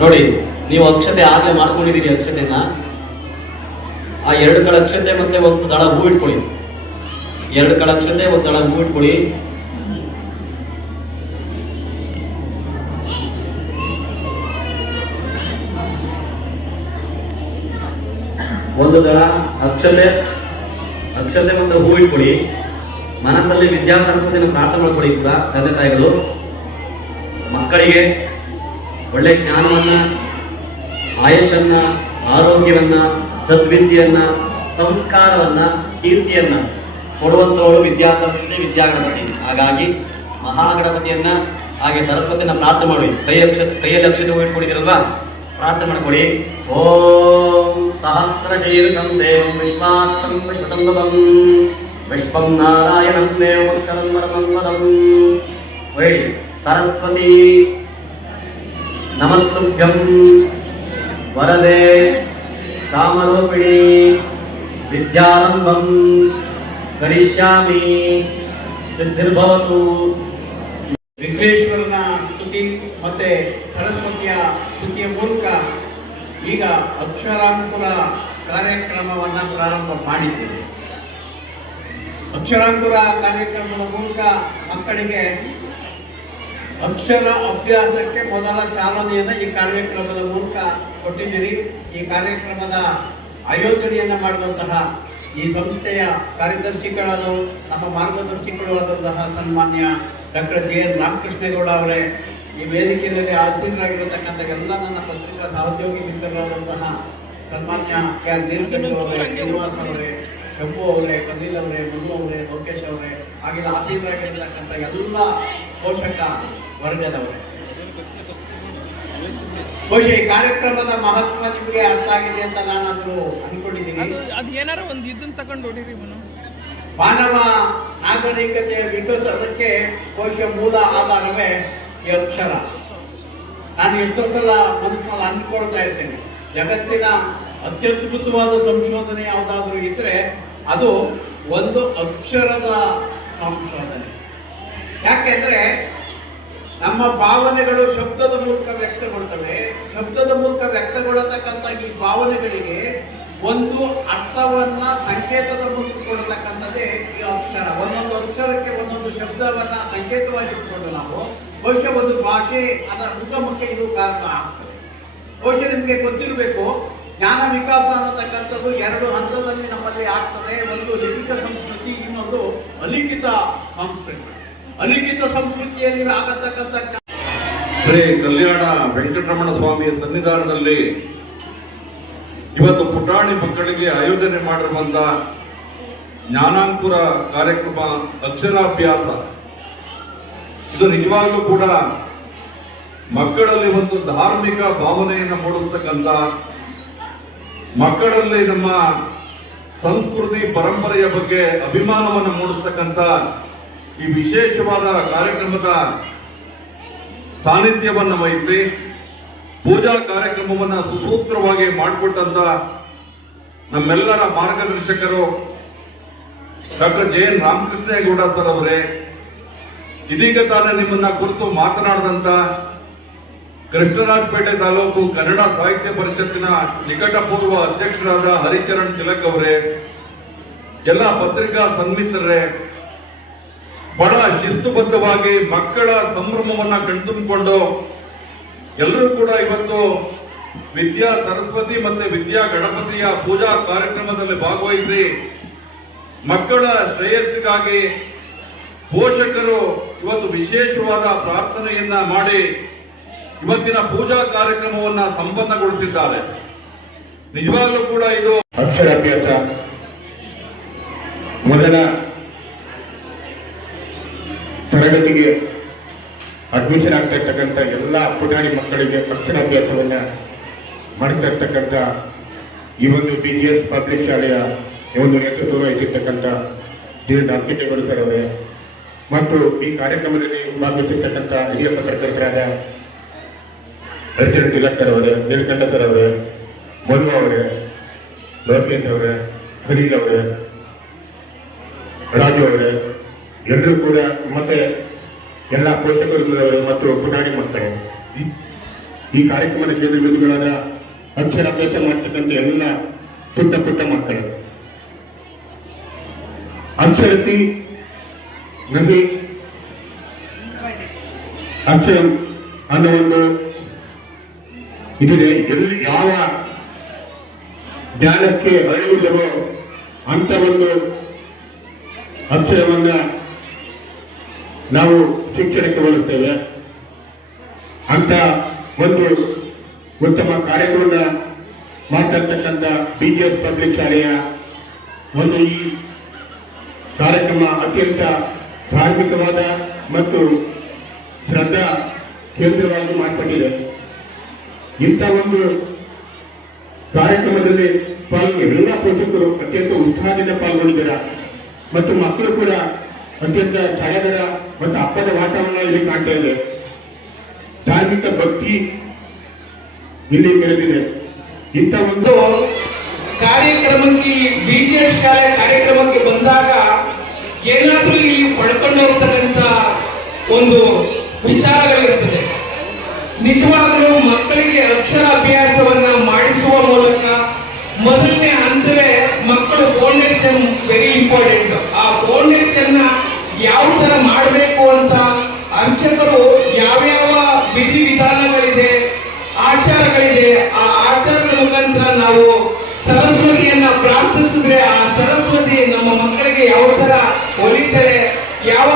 ನೋಡಿ, ನೀವು ಅಕ್ಷತೆ ಆಗಲೇ ಮಾಡ್ಕೊಂಡಿದ್ದೀರಿ. ಅಕ್ಷತೆನ ಆ 2 ಕಳ ಅಕ್ಷತೆ ಮತ್ತೆ ಒಂದು ದಳ ಹೂ ಇಟ್ಕೊಳ್ಳಿ. 2 ಕಳ ಅಕ್ಷತೆ, ಒಂದು ದಳ ಹೂ ಇಟ್ಕೊಳ್ಳಿ. ಒಂದು ದಳ ಅಕ್ಷತೆ ಒಂದು ಹೂ ಇಟ್ಕೊಳ್ಳಿ. ಮನಸ್ಸಲ್ಲಿ ವಿದ್ಯಾ ಸರಸ್ವತಿನ ಪ್ರಾರ್ಥನೆ ಮಾಡ್ಕೊಳ್ಳಿ. ಕೂಡ ತಂದೆ ತಾಯಿಗಳು ಮಕ್ಕಳಿಗೆ ಒಳ್ಳೆ ಜ್ಞಾನವನ್ನ, ಆಯುಷನ್ನ, ಆರೋಗ್ಯವನ್ನ, ಸದ್ವಿದ್ಯೆಯನ್ನ, ಸಂಸ್ಕಾರವನ್ನ, ಕೀರ್ತಿಯನ್ನ ಕೊಡುವಂತವಳು ವಿದ್ಯಾ ಸರಸ್ವತಿ, ವಿದ್ಯಾಗಣಪತಿ. ಹಾಗಾಗಿ ಮಹಾಗಣಪತಿಯನ್ನ ಹಾಗೆ ಸರಸ್ವತಿಯನ್ನ ಪ್ರಾರ್ಥನೆ ಮಾಡಿ. ಕೈಯಲ್ಲಿ ಅಕ್ಷತೆ ಇಟ್ಕೊಂಡಿದ್ದೀರಲ್ವಾ, ಪ್ರಾರ್ಥನೆ ಮಾಡ್ಕೊಳ್ಳಿ. ಓಂ ಸಹಸ್ರಶೀರ್ಷಂ ದೇವಂ ವಿಶ್ವಾಕ್ಷಂ ವಿಶ್ವತಂಗಂ ವಿಶ್ವಂ ನಾರಾಯಣಂ ದೇವಂ ಅಕ್ಷರಂ ಪರಮಂ ಪದಂ. ಸರಸ್ವತಿ ನಮಸ್ತುಭ್ಯಂ ವರದೆ ಕಾಮರೂಪಿಣಿ ವಿದ್ಯಾರಂಭಂ ಕರಿಷ್ಯಾಮಿ ಸಿದ್ಧಿರ್ಭವತು. ವಿಘ್ನೇಶ್ವರನ ಸ್ತುತಿ ಮತ್ತೆ ಸರಸ್ವತಿಯ ಸ್ತುತಿಯ ಮೂಲಕ ಈಗ ಅಕ್ಷರಾಂಕುರ ಕಾರ್ಯಕ್ರಮವನ್ನ ಪ್ರಾರಂಭ ಮಾಡಿದ್ದೇವೆ. ಅಕ್ಷರಾಂಕುರ ಕಾರ್ಯಕ್ರಮದ ಮೂಲಕ ಮಕ್ಕಳಿಗೆ ಅಕ್ಷರ ಅಭ್ಯಾಸಕ್ಕೆ ಮೊದಲ ಚಾಲನೆಯನ್ನು ಈ ಕಾರ್ಯಕ್ರಮದ ಮೂಲಕ ಕೊಟ್ಟಿದ್ದೀರಿ. ಈ ಕಾರ್ಯಕ್ರಮದ ಆಯೋಜನೆಯನ್ನ ಮಾಡಿದಂತಹ ಈ ಸಂಸ್ಥೆಯ ಕಾರ್ಯದರ್ಶಿಗಳಾದ ನಮ್ಮ ಮಾರ್ಗದರ್ಶಿಗಳು ಆದಂತಹ ಸನ್ಮಾನ್ಯ ಡಾಕ್ಟರ್ JN ರಾಮಕೃಷ್ಣೇಗೌಡ ಅವರೇ, ಈ ವೇದಿಕೆಯಲ್ಲಿ ಆಸೀನರಾಗಿರತಕ್ಕಂಥ ಎಲ್ಲ ನನ್ನ ಪತ್ರಿಕಾ ಸಹೋದ್ಯೋಗಿ ಮಿತ್ರರಾದಂತಹ ಸನ್ಮಾನ್ಯ KR ನೀಲಕಂಠ ಅವರೇ, ಶ್ರೀನಿವಾಸ್ ಅವರೇ, ಶಂಭು ಅವರೇ, ಕದೀಲ್ ಅವರೇ, ಮಧು ಅವರೇ, ಲೋಕೇಶ್ ಅವರೇ, ಹಾಗೆ ಆಸೀನರಾಗಿರತಕ್ಕಂಥ ಎಲ್ಲ ಪೋಷಕ ವರ್ಗದವರೇ, ಬಹುಶಃ ಈ ಕಾರ್ಯಕ್ರಮದ ಮಹತ್ವ ನಿಮಗೆ ಅರ್ಥ ಆಗಿದೆ ಅಂತ ನಾನಾದ್ರೂ ಅನ್ಕೊಂಡಿದ್ದೀನಿ. ಮಾನವ ನಾಗರಿಕತೆಯ ವಿಕಸನಕ್ಕೆ ಬಹುಶಃ ಮೂಲ ಆಧಾರವೇ ಈ ಅಕ್ಷರ. ನಾನು ಎಷ್ಟೋ ಸಲ ಮನಸ್ಸಿನಲ್ಲಿ ಅಂದ್ಕೊಳ್ತಾ ಇರ್ತೇನೆ, ಜಗತ್ತಿನ ಅತ್ಯದ್ಭುತವಾದ ಸಂಶೋಧನೆ ಯಾವುದಾದ್ರೂ ಇದ್ರೆ ಅದು ಒಂದು ಅಕ್ಷರದ ಸಂಶೋಧನೆ. ಯಾಕೆಂದ್ರೆ ನಮ್ಮ ಭಾವನೆಗಳು ಶಬ್ದದ ಮೂಲಕ ವ್ಯಕ್ತಗೊಳ್ತವೆ. ಶಬ್ದದ ಮೂಲಕ ವ್ಯಕ್ತಗೊಳ್ಳತಕ್ಕಂಥ ಈ ಭಾವನೆಗಳಿಗೆ ಒಂದು ಅರ್ಥವನ್ನ ಸಂಕೇತದ ಮೂಲಕ ಕೊಡತಕ್ಕಂಥದ್ದೇ ಈ ಅಕ್ಷರ. ಒಂದೊಂದು ಅಕ್ಷರಕ್ಕೆ ಒಂದೊಂದು ಶಬ್ದವನ್ನ ಸಂಕೇತವಾಗಿ ಇಟ್ಕೊಂಡು ನಾವು ಬಹುಶಃ ಒಂದು ಭಾಷೆ ಅದರ ಉಗಮಕ್ಕೆ ಇದು ಕಾರಣ ಆಗ್ತದೆ. ಬಹುಶಃ ನಿಮಗೆ ಗೊತ್ತಿರಬೇಕು, ಜ್ಞಾನ ವಿಕಾಸ ಅನ್ನತಕ್ಕಂಥದ್ದು 2 ಹಂತದಲ್ಲಿ ನಮ್ಮಲ್ಲಿ ಆಗ್ತದೆ. ಒಂದು ಲಿಖಿತ ಸಂಸ್ಕೃತಿ, ಇನ್ನೊಂದು ಅಲಿಖಿತ ಸಂಸ್ಕೃತಿ. ಅಲಿಖಿತ ಸಂಸ್ಕೃತಿಯಲ್ಲಿ ಆಗತಕ್ಕಂಥ ಶ್ರೀ ಕಲ್ಯಾಣ ವೆಂಕಟರಮಣ ಸ್ವಾಮಿಯ ಸನ್ನಿಧಾನದಲ್ಲಿ ಇವತ್ತು ಪುಟಾಣಿ ಮಕ್ಕಳಿಗೆ ಆಯೋಜನೆ ಮಾಡಿರುವಂತ ಜ್ಞಾನಾಂಕುರ ಕಾರ್ಯಕ್ರಮ ಅಕ್ಷರಾಭ್ಯಾಸ, ಇದು ನಿಜವಾಗ್ಲೂ ಕೂಡ ಮಕ್ಕಳಲ್ಲಿ ಒಂದು ಧಾರ್ಮಿಕ ಭಾವನೆಯನ್ನು ಮೂಡಿಸ್ತಕ್ಕಂಥ, ಮಕ್ಕಳಲ್ಲಿ ನಮ್ಮ ಸಂಸ್ಕೃತಿ ಪರಂಪರೆಯ ಬಗ್ಗೆ ಅಭಿಮಾನವನ್ನು ಮೂಡಿಸ್ತಕ್ಕಂಥ ಈ ವಿಶೇಷವಾದ ಕಾರ್ಯಕ್ರಮದ ಸಾನ್ನಿಧ್ಯವನ್ನು ವಹಿಸಿ ಪೂಜಾ ಕಾರ್ಯಕ್ರಮವನ್ನು ಸುಸೂತ್ರವಾಗಿ ಮಾಡಿಕೊಟ್ಟಂತ ನಮ್ಮೆಲ್ಲರ ಮಾರ್ಗದರ್ಶಕರು ಡಾಕ್ಟರ್ JN ರಾಮಕೃಷ್ಣೇಗೌಡ ಸರ್ ಅವರೇ, ಇದೀಗ ತಾನೇ ನಿಮ್ಮನ್ನ ಕುರಿತು ಮಾತನಾಡಿದಂತ ಕೃಷ್ಣರಾಜಪೇಟೆ ತಾಲೂಕು ಕನ್ನಡ ಸಾಹಿತ್ಯ ಪರಿಷತ್ತಿನ ನಿಕಟಪೂರ್ವ ಅಧ್ಯಕ್ಷರಾದ ಹರಿಚರಣ್ ತಿಲಕ್ ಅವರೇ, ಎಲ್ಲ ಪತ್ರಿಕಾ ಸನ್ಮಿತ್ರರೇ, ಬಹಳ ಶಿಸ್ತುಬದ್ಧವಾಗಿ ಮಕ್ಕಳ ಸಂಭ್ರಮವನ್ನ ಕಣ್ತುಂಬಿಕೊಂಡು ಎಲ್ಲರೂ ಕೂಡ ಇವತ್ತು ವಿದ್ಯಾ ಸರಸ್ವತಿ ಮತ್ತೆ ವಿದ್ಯಾ ಗಣಪತಿಯ ಪೂಜಾ ಕಾರ್ಯಕ್ರಮದಲ್ಲಿ ಭಾಗವಹಿಸಿ ಮಕ್ಕಳ ಶ್ರೇಯಸ್ಸಿಗಾಗಿ ಪೋಷಕರು ಇವತ್ತು ವಿಶೇಷವಾದ ಪ್ರಾರ್ಥನೆಯನ್ನ ಮಾಡಿ ಇವತ್ತಿನ ಪೂಜಾ ಕಾರ್ಯಕ್ರಮವನ್ನ ಸಂಪನ್ನಗೊಳಿಸಿದ್ದಾರೆ. ನಿಜವಾಗ್ಲೂ ಕೂಡ ಇದು ಅಕ್ಷರಾಭ್ಯಾಸ ಮೊದಲ ತರಗತಿಗೆ ಅಡ್ಮಿಷನ್ ಆಗ್ತಾ ಇರ್ತಕ್ಕಂಥ ಎಲ್ಲ ಪುಟಾಣಿ ಮಕ್ಕಳಿಗೆ ಅಕ್ಷರಾಭ್ಯಾಸವನ್ನ ಮಾಡ್ತಾ ಇರ್ತಕ್ಕಂಥ ಈ ಒಂದು BGS ಪಬ್ಲಿಕ್ ಶಾಲೆಯ ಒಂದು ನೇತೃತ್ವ ವಹಿಸಿರ್ತಕ್ಕಂಥ JN ರಾಮಕೃಷ್ಣೇಗೌಡ ಸರ್ ಅವರೇ ಮತ್ತು ಈ ಕಾರ್ಯಕ್ರಮದಲ್ಲಿ ಭಾಗವಹಿಸಿರ್ತಕ್ಕಂಥ ಹಿರಿಯ ಪತ್ರಕರ್ತರಾದ ಹರಿಚರಣ್ ತಿಲಕ್ ಅವರೇ, ನೀಲಕಂಠ ಸರ್ ಅವರೇ, ಮಧು ಅವರೇ, ಲೋಕೇಶ್ ಅವರೇ, ಖಲೀಲ್ ಅವರೇ, ರಾಜು ಅವರೇ, ಎಲ್ಲರೂ ಕೂಡ ಮತ್ತೆ ಎಲ್ಲ ಪೋಷಕರು ಮತ್ತು ಪುಟಾಣಿ ಮಕ್ಕಳು ಈ ಕಾರ್ಯಕ್ರಮದ ಕೇಂದ್ರ ಬಿಂದುಗಳಾದ ಅಕ್ಷರಾಭ್ಯಾಸ ಮಾಡ್ತಕ್ಕಂಥ ಎಲ್ಲ ಪುಟ್ಟ ಪುಟ್ಟ ಮಕ್ಕಳು. ಅಕ್ಷರತಿ ನಬಿ ಅಕ್ಷರಂ ಅನ್ನೋ ಒಂದು ಇದಿದೆ. ಎಲ್ಲಿ ಯಾವ ಜ್ಞಾನಕ್ಕೆ ಅರಿವಿಲ್ಲವೋ ಅಂತ ಒಂದು ಅಕ್ಷರವನ್ನ ನಾವು ಶಿಕ್ಷಣಕ್ಕೆ ಬರುತ್ತೇವೆ. ಅಂತ ಒಂದು ಉತ್ತಮ ಕಾರ್ಯಕ್ರಮ ಮಾಡ್ತಕ್ಕಂಥ BGS ಪಬ್ಲಿಕ್ ಶಾಲೆಯ ಒಂದು ಈ ಕಾರ್ಯಕ್ರಮ ಅತ್ಯಂತ ಧಾರ್ಮಿಕವಾದ ಮತ್ತು ಶ್ರದ್ಧಾ ಕೇಂದ್ರವಾಗಿ ಮಾರ್ಪಟ್ಟಿದೆ. ಇಂಥ ಒಂದು ಕಾರ್ಯಕ್ರಮದಲ್ಲಿ ಎಲ್ಲ ಪೋಷಕರು ಅತ್ಯಂತ ಉತ್ಸಾಹದಿಂದ ಪಾಲ್ಗೊಂಡಿದ್ದಾರೆ ಮತ್ತು ಮಕ್ಕಳು ಕೂಡ ಅತ್ಯಂತ ಸಡಗರ ಮತ್ತು ಹಬ್ಬದ ವಾತಾವರಣ ಇಲ್ಲಿ ಕಾಣ್ತಾ ಇದೆ. ಧಾರ್ಮಿಕ ಭಕ್ತಿ ಇಲ್ಲಿ ಬೆಳೆದಿದೆ. ಇಂಥ ಒಂದು ಕಾರ್ಯಕ್ರಮಕ್ಕೆ BGS ಶಾಲೆ ಕಾರ್ಯಕ್ರಮಕ್ಕೆ ಬಂದಾಗ ಏನಾದ್ರೂ ಇಲ್ಲಿ ಪಡ್ಕೊಂಡು ಹೋಗ್ತಕ್ಕಂಥ ಒಂದು ವಿಚಾರಗಳಿರ್ತದೆ. ನಿಜವಾಗಲೂ ಮಕ್ಕಳಿಗೆ ಅಕ್ಷರಾಭ್ಯಾಸವನ್ನ ಮಾಡಿಸುವ ಮೂಲಕ ಮೊದಲನೇ ಹಂತವೇ ಮಕ್ಕಳು ಫೌಂಡೇಶನ್ ವೆರಿ ಇಂಪಾರ್ಟೆಂಟ್. ಆ ಫೌಂಡೇಶನ್ ಯಾವ ತರ ಮಾಡಬೇಕು ಅಂತ ಅರ್ಚಕರು ಯಾವ್ಯಾವ ವಿಧಿವಿಧಾನಗಳಿದೆ, ಆಚಾರಗಳಿದೆ, ಆ ಆಚಾರದ ಮುಖಾಂತರ ನಾವು ಸರಸ್ವತಿಯನ್ನ ಪ್ರಾರ್ಥಿಸಿದ್ರೆ ಆ ಸರಸ್ವತಿ ನಮ್ಮ ಮಕ್ಕಳಿಗೆ ಯಾವ ತರ ಒಲಿತಾರೆ, ಯಾವ